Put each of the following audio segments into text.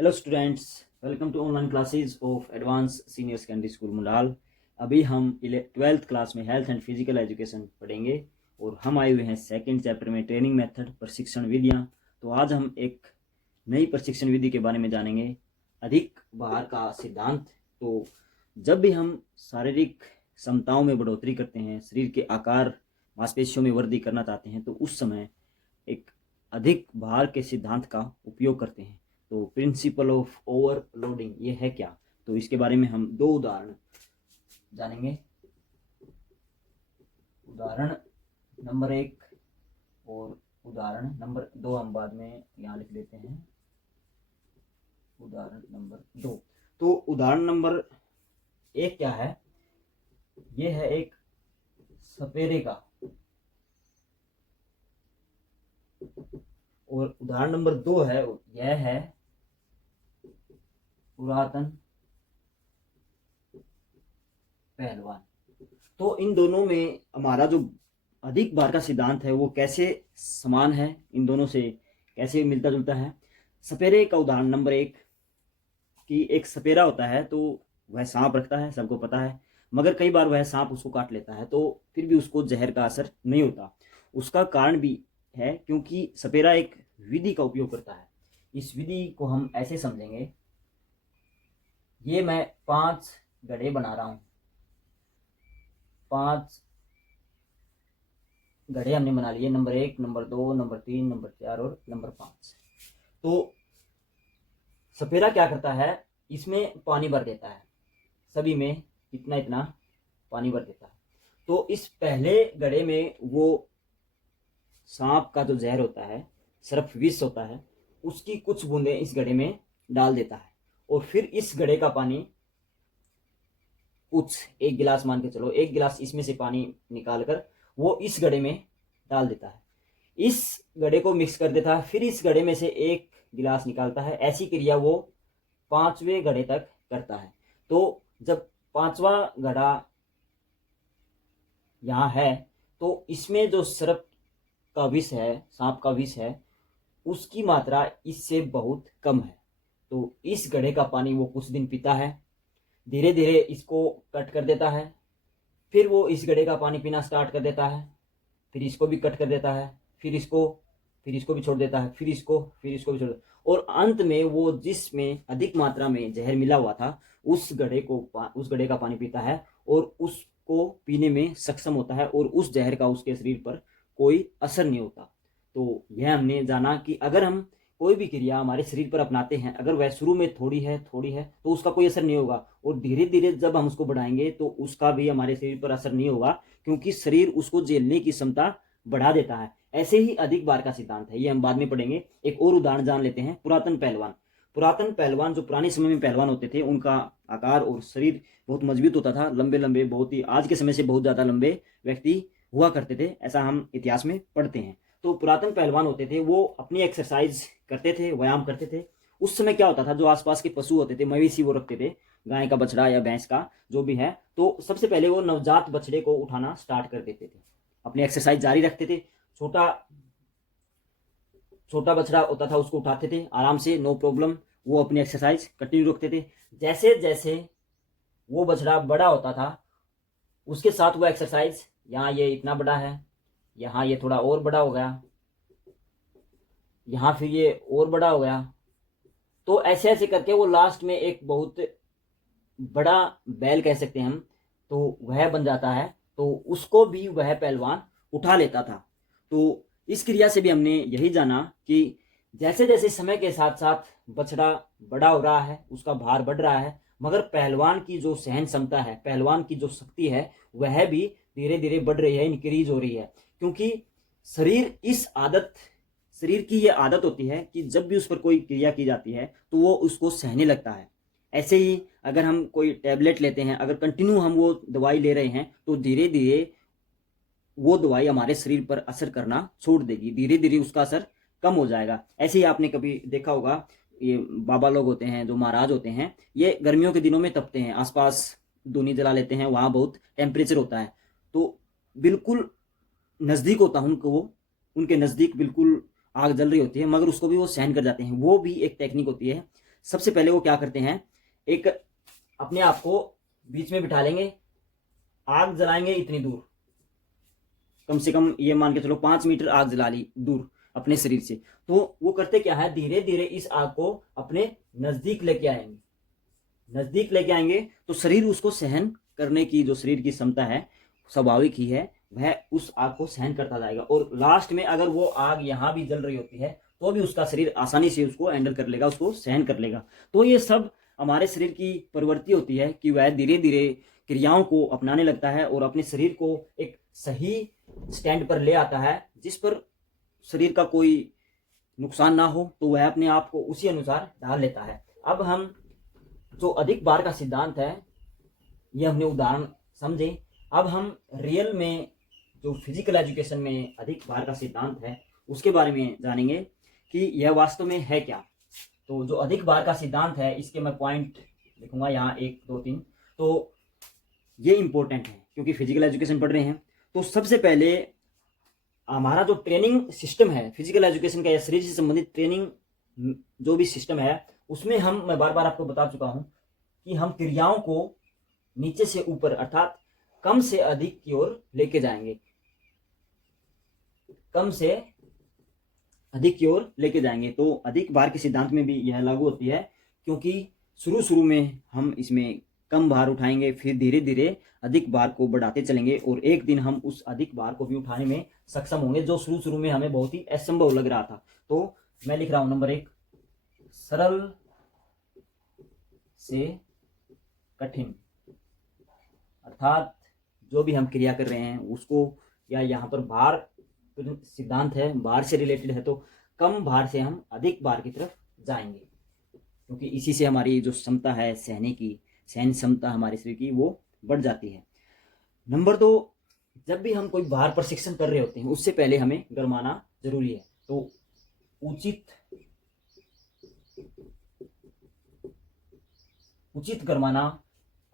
Hello students, welcome to online classes of advance senior secondary school Mundal. अभी हम 12th class में health and physical education पढ़ेंगे और हम आए हुए हैं सेकंड चैप्टर में ट्रेनिंग मेथड प्रशिक्षण विधियाँ। तो आज हम एक नई प्रशिक्षण विधि के बारे में जानेंगे, अधिक भार का सिद्धांत। तो जब भी हम शारीरिक क्षमताओं में बढ़ोतरी करते हैं, शरीर के आकार मांसपेशियों में वृद्धि करना चाहते हैं, तो उस समय एक अधिक भार के सिद्धांत का उपयोग करते हैं। तो प्रिंसिपल ऑफ ओवरलोडिंग ये है क्या, तो इसके बारे में हम दो उदाहरण जानेंगे। उदाहरण नंबर 1 और उदाहरण नंबर 2 हम बाद में यहाँ लिख देते हैं। उदाहरण नंबर 2, तो उदाहरण नंबर 1 क्या है? ये है एक सपेरे का, और उदाहरण नंबर 2 है, यह है पुरातन पहलवान। तो इन दोनों में हमारा जो अधिक भार का सिद्धांत है वो कैसे समान है, इन दोनों से कैसे मिलता जुलता है। सपेरे का उदाहरण नंबर 1 कि एक सपेरा होता है, तो वह सांप रखता है, सबको पता है, मगर कई बार वह सांप उसको काट लेता है, तो फिर भी उसको जहर का असर नहीं होता। उसका कारण भी है क्योंकि सपेरा एक विधि का उपयोग करता है। इस विधि को हम ऐसे समझेंगे, ये मैं 5 गड्ढे बना रहा हूं, 5 गड्ढे हमने बना लिए, नंबर 1, नंबर 2, नंबर 3, नंबर 4 और नंबर 5। तो सपेरा क्या करता है, इसमें पानी भर देता है, सभी में इतना इतना पानी भर देता है। तो इस पहले गड्ढे में वो सांप का जो जहर होता है, सर्प विष होता है, उसकी कुछ बूंदें इस गड्ढे में डाल देता है, और फिर इस गड्ढे का पानी कुछ 1 गिलास मान के चलो, 1 गिलास इसमें से पानी निकालकर वो इस गड्ढे में डाल देता है, इस गड्ढे को मिक्स कर देता है, फिर इस गड्ढे में से 1 गिलास निकालता है। ऐसी क्रिया वो 5वें गड्ढे तक करता है। तो जब 5वां गड्ढा यहाँ है, तो इसमें जो सर्प का विष है, सांप का विष है, उसकी मात्रा इससे बहुत कम है। तो इस गड्ढे का पानी वो कुछ दिन पीता है, धीरे धीरे इसको कट कर देता है, फिर वो इस गड्ढे का पानी पीना स्टार्ट कर देता है, फिर इसको भी कट कर देता है, फिर इसको भी छोड़ देता है, फिर इसको भी छोड़ देता है, और अंत में वो जिसमें अधिक मात्रा में जहर मिला हुआ था उस गड्ढे का पानी पीता है और उसको पीने में सक्षम होता है, और उस जहर का उसके शरीर पर कोई असर नहीं होता। तो यह हमने जाना कि अगर हम कोई भी क्रिया हमारे शरीर पर अपनाते हैं, अगर वह शुरू में थोड़ी है तो उसका कोई असर नहीं होगा, और धीरे धीरे जब हम उसको बढ़ाएंगे तो उसका भी हमारे शरीर पर असर नहीं होगा, क्योंकि शरीर उसको झेलने की क्षमता बढ़ा देता है। ऐसे ही अधिक भार का सिद्धांत है, ये हम बाद में पढ़ेंगे। एक और उदाहरण जान लेते हैं, पुरातन पहलवान। पुरातन पहलवान जो पुराने समय में पहलवान होते थे, उनका आकार और शरीर बहुत मजबूत होता था, लंबे लंबे, बहुत ही आज के समय से बहुत ज्यादा लंबे व्यक्ति हुआ करते थे, ऐसा हम इतिहास में पढ़ते हैं। तो पुरातन पहलवान होते थे, वो अपनी एक्सरसाइज करते थे, व्यायाम करते थे। उस समय क्या होता था, जो आसपास के पशु होते थे, मवेशी वो रखते थे, गाय का बछड़ा या भैंस का जो भी है, तो सबसे पहले वो नवजात बछड़े को उठाना स्टार्ट कर देते थे, अपनी एक्सरसाइज जारी रखते थे। छोटा छोटा बछड़ा होता था, उसको उठाते थे आराम से, नो प्रॉब्लम, वो अपनी एक्सरसाइज कंटिन्यू रखते थे। जैसे जैसे वो बछड़ा बड़ा होता था, उसके साथ वो एक्सरसाइज, यहाँ ये इतना बड़ा है, यहाँ ये थोड़ा और बड़ा हो गया, यहाँ फिर ये और बड़ा हो गया, तो ऐसे ऐसे करके वो लास्ट में एक बहुत बड़ा बैल कह सकते हैं हम, तो वह बन जाता है। तो उसको भी वह पहलवान उठा लेता था। तो इस क्रिया से भी हमने यही जाना कि जैसे जैसे समय के साथ साथ बछड़ा बड़ा हो रहा है, उसका भार बढ़ रहा है, मगर पहलवान की जो सहन क्षमता है, पहलवान की जो शक्ति है, वह भी धीरे धीरे बढ़ रही है, इंक्रीज हो रही है। क्योंकि शरीर की ये आदत होती है कि जब भी उस पर कोई क्रिया की जाती है तो वो उसको सहने लगता है। ऐसे ही अगर हम कोई टैबलेट लेते हैं, अगर कंटिन्यू हम वो दवाई ले रहे हैं, तो धीरे धीरे वो दवाई हमारे शरीर पर असर करना छोड़ देगी, धीरे धीरे उसका असर कम हो जाएगा। ऐसे ही आपने कभी देखा होगा, ये बाबा लोग होते हैं, जो महाराज होते हैं, ये गर्मियों के दिनों में तपते हैं, आसपास धूनी जला लेते हैं, वहाँ बहुत टेम्परेचर होता है, तो बिल्कुल नज़दीक होता है उनको, उनके नज़दीक बिल्कुल आग जल रही होती है, मगर उसको भी वो सहन कर जाते हैं। वो भी एक टेक्निक होती है, सबसे पहले वो क्या करते हैं, एक अपने आप को बीच में बिठा लेंगे, आग जलाएंगे इतनी दूर, कम से कम ये मान के चलो 5 मीटर आग जला ली दूर अपने शरीर से। तो वो करते क्या है, धीरे धीरे इस आग को अपने नजदीक लेके आएंगे। नजदीक लेके आएंगे तो शरीर उसको सहन करने की जो शरीर की क्षमता है स्वाभाविक ही है, वह उस आग को सहन करता जाएगा। और लास्ट में अगर वो आग यहाँ भी जल रही होती है तो भी उसका शरीर आसानी से उसको हैंडल कर लेगा, उसको सहन कर लेगा। तो ये सब हमारे शरीर की प्रवृत्ति होती है कि वह धीरे धीरे क्रियाओं को अपनाने लगता है और अपने शरीर को एक सही स्टैंड पर ले आता है, जिस पर शरीर का कोई नुकसान ना हो, तो वह अपने आप को उसी अनुसार ढाल लेता है। अब हम जो अधिक बार का सिद्धांत है, ये हमने उदाहरण समझे। अब हम रियल में जो फिजिकल एजुकेशन में अधिक बार का सिद्धांत है उसके बारे में जानेंगे कि यह वास्तव में है क्या। तो जो अधिक बार का सिद्धांत है, इसके मैं पॉइंट लिखूंगा यहाँ 1 2 3। तो ये इंपॉर्टेंट है क्योंकि फिजिकल एजुकेशन पढ़ रहे हैं। तो सबसे पहले हमारा जो ट्रेनिंग सिस्टम है फिजिकल एजुकेशन का या शरीर से संबंधित ट्रेनिंग जो भी सिस्टम है, उसमें मैं बार बार आपको बता चुका हूं कि हम क्रियाओं को नीचे से ऊपर अर्थात कम से अधिक की ओर लेके जाएंगे, कम से अधिक की ओर लेके जाएंगे। तो अधिक भार के सिद्धांत में भी यह लागू होती है, क्योंकि शुरू में हम इसमें कम भार उठाएंगे, फिर धीरे धीरे अधिक भार को बढ़ाते चलेंगे और एक दिन हम उस अधिक भार को भी उठाने में सक्षम होंगे, जो शुरू में हमें बहुत ही असंभव लग रहा था। तो मैं लिख रहा हूं नंबर 1, सरल से कठिन, अर्थात जो भी हम क्रिया कर रहे हैं उसको, या यहाँ पर भार सिद्धांत है, भार से रिलेटेड है, तो कम भार से हम अधिक भार की तरफ जाएंगे, क्योंकि इसी से हमारी जो क्षमता है सहने की, सहन क्षमता हमारे शरीर की वो बढ़ जाती है। नंबर 2, जब भी हम कोई भार प्रशिक्षण कर रहे होते हैं उससे पहले हमें गरमाना जरूरी है। तो उचित गरमाना,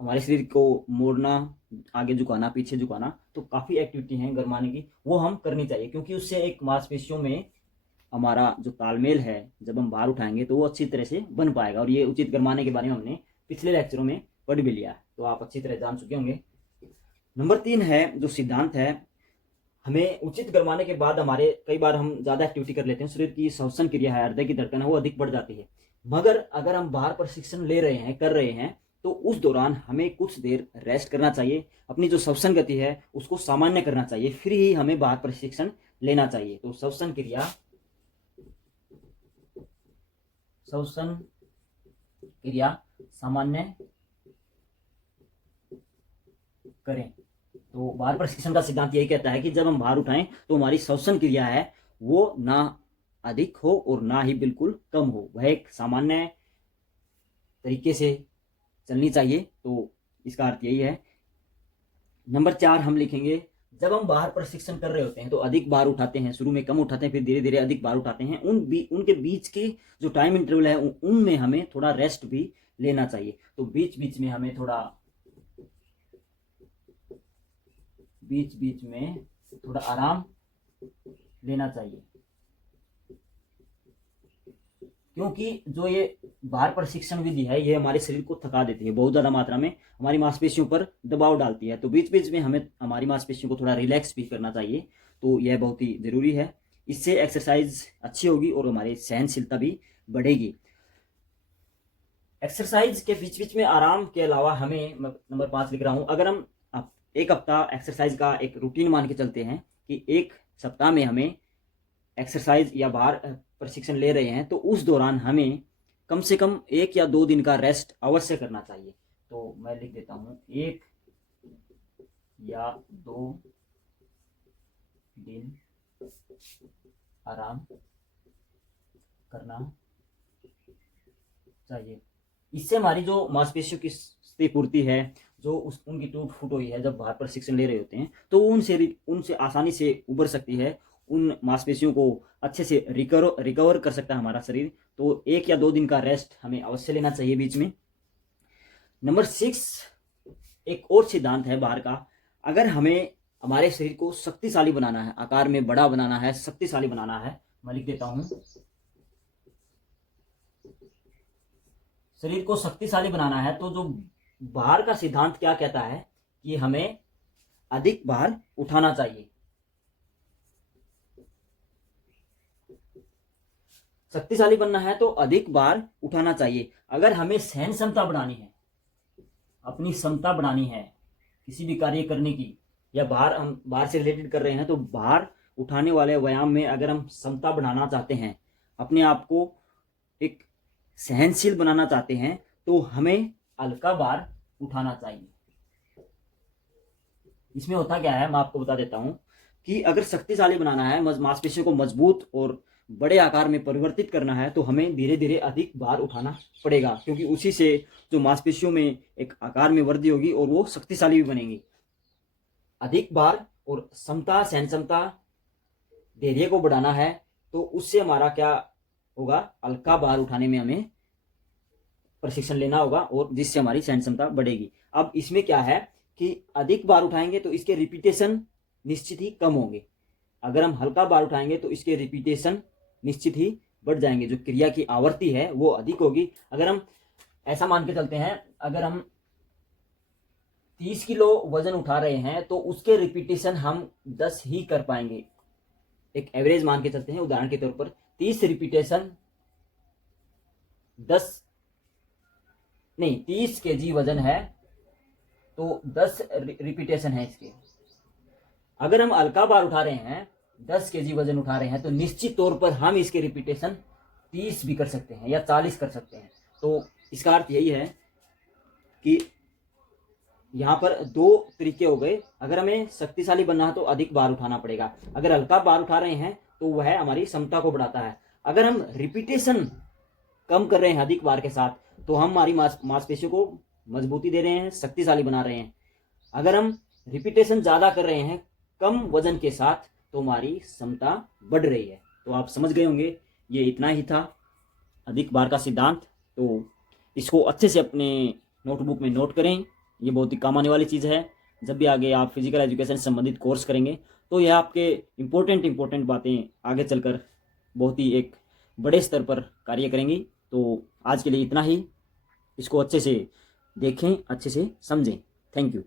हमारे शरीर को मोड़ना, आगे झुकाना, पीछे झुकाना, तो काफ़ी एक्टिविटी हैं गरमाने की, वो हम करनी चाहिए, क्योंकि उससे एक मांसपेशियों में हमारा जो तालमेल है जब हम भार उठाएंगे तो वो अच्छी तरह से बन पाएगा। और ये उचित गरमाने के बारे में हमने पिछले लेक्चरों में पढ़ भी लिया है, तो आप अच्छी तरह जान चुके होंगे। नंबर 3 है जो सिद्धांत है, हमें उचित गरमाने के बाद हमारे कई बार हम ज़्यादा एक्टिविटी कर लेते हैं, शरीर की श्वसन क्रिया है, हृदय की धड़कन है, वो अधिक बढ़ जाती है। मगर अगर हम भार प्रशिक्षण ले रहे हैं, कर रहे हैं, तो उस दौरान हमें कुछ देर रेस्ट करना चाहिए, अपनी जो श्वसन गति है उसको सामान्य करना चाहिए, फिर ही हमें भार प्रशिक्षण लेना चाहिए। तो श्वसन क्रिया सामान्य करें। तो भार प्रशिक्षण का सिद्धांत यही कहता है कि जब हम भार उठाएं तो हमारी श्वसन क्रिया है वो ना अधिक हो और ना ही बिल्कुल कम हो, वह एक सामान्य तरीके से चलनी चाहिए। तो इसका अर्थ यही है। नंबर 4 हम लिखेंगे, जब हम भार प्रशिक्षण कर रहे होते हैं तो अधिक भार उठाते हैं, शुरू में कम उठाते हैं, फिर धीरे धीरे अधिक भार उठाते हैं, उनके बीच के जो टाइम इंटरवल है उनमें हमें थोड़ा रेस्ट भी लेना चाहिए। तो बीच बीच में हमें थोड़ा आराम लेना चाहिए, क्योंकि जो ये भार प्रशिक्षण विधि है ये हमारे शरीर को थका देती है, बहुत ज़्यादा मात्रा में हमारी मांसपेशियों पर दबाव डालती है। तो बीच बीच में हमें हमारी मांसपेशियों को थोड़ा रिलैक्स भी करना चाहिए, तो यह बहुत ही ज़रूरी है। इससे एक्सरसाइज अच्छी होगी और हमारी सहनशीलता भी बढ़ेगी। एक्सरसाइज के बीच बीच में आराम के अलावा हमें, नंबर 5 लिख रहा हूँ, अगर हम एक हफ्ता एक्सरसाइज का एक रूटीन मान के चलते हैं कि एक सप्ताह में हमें एक्सरसाइज या भार प्रशिक्षण ले रहे हैं, तो उस दौरान हमें कम से कम 1 या 2 दिन का रेस्ट अवश्य करना चाहिए। तो मैं लिख देता हूँ 1 या 2 दिन आराम करना चाहिए। इससे हमारी जो मांसपेशियों की क्षतिपूर्ति है, जो उनकी टूट फूट हुई है जब भार प्रशिक्षण ले रहे होते हैं, तो उनसे आसानी से उबर सकती है, उन मांसपेशियों को अच्छे से रिकवर कर सकता है हमारा शरीर। तो 1 या 2 दिन का रेस्ट हमें अवश्य लेना चाहिए बीच में। नंबर 6 एक और सिद्धांत है भार का, अगर हमें हमारे शरीर को शक्तिशाली बनाना है, आकार में बड़ा बनाना है, शक्तिशाली बनाना है, मैं लिख देता हूं शरीर को शक्तिशाली बनाना है तो जो भार का सिद्धांत क्या कहता है कि हमें अधिक भार उठाना चाहिए। शक्तिशाली बनना है तो अधिक भार उठाना चाहिए। अगर हमें सहन क्षमता बढ़ानी है, अपनी क्षमता बढ़ानी है किसी भी कार्य करने की, या हम भार से रिलेटेड कर रहे हैं, तो भार उठाने वाले व्यायाम में अगर हम क्षमता बढ़ाना चाहते हैं, अपने आप को एक सहनशील बनाना चाहते हैं, तो हमें हल्का भार उठाना चाहिए। इसमें होता क्या है मैं आपको बता देता हूं कि अगर शक्तिशाली बनाना है, मांसपेशियों को मजबूत और बड़े आकार में परिवर्तित करना है, तो हमें धीरे धीरे अधिक भार उठाना पड़ेगा, क्योंकि उसी से जो मांसपेशियों में एक आकार में वृद्धि होगी और वो शक्तिशाली भी बनेंगी। अधिक भार और क्षमता, सहन क्षमता, धैर्य को बढ़ाना है, तो उससे हमारा क्या होगा, हल्का भार उठाने में हमें प्रशिक्षण लेना होगा और जिससे हमारी सहन क्षमता बढ़ेगी। अब इसमें क्या है कि अधिक बार उठाएंगे तो इसके रिपीटेशन निश्चित ही कम होंगे। अगर हम हल्का बार उठाएंगे तो इसके रिपीटेशन निश्चित ही बढ़ जाएंगे, जो क्रिया की आवृत्ति है वो अधिक होगी। अगर हम ऐसा मान के चलते हैं, अगर हम 30 किलो वजन उठा रहे हैं तो उसके रिपीटेशन हम 10 ही कर पाएंगे। एक एवरेज मान के चलते हैं, उदाहरण के तौर पर 30 रिपीटेशन 30 केजी वजन है तो 10 रिपीटेशन है इसके। अगर हम हल्का बार उठा रहे हैं, 10 केजी वजन उठा रहे हैं, तो निश्चित तौर पर हम इसके रिपीटेशन 30 भी कर सकते हैं या 40 कर सकते हैं। तो इसका अर्थ यही है कि यहाँ पर दो तरीके हो गए। अगर हमें शक्तिशाली बनना है तो अधिक बार उठाना पड़ेगा। अगर हल्का बार उठा रहे हैं तो वह हमारी क्षमता को बढ़ाता है। अगर हम रिपीटेशन कम कर रहे हैं अधिक बार के साथ, तो हम हमारी मांसपेशियों को मजबूती दे रहे हैं, शक्तिशाली बना रहे हैं। अगर हम रिपीटेशन ज्यादा कर रहे हैं कम वजन के साथ, तो हमारी क्षमता बढ़ रही है। तो आप समझ गए होंगे, ये इतना ही था अधिक बार का सिद्धांत। तो इसको अच्छे से अपने नोटबुक में नोट करें, ये बहुत ही काम आने वाली चीज़ है। जब भी आगे आप फिजिकल एजुकेशन से संबंधित कोर्स करेंगे तो यह आपके इम्पोर्टेंट बातें आगे चलकर बहुत ही एक बड़े स्तर पर कार्य करेंगी। तो आज के लिए इतना ही। इसको अच्छे से देखें, अच्छे से समझें। Thank you.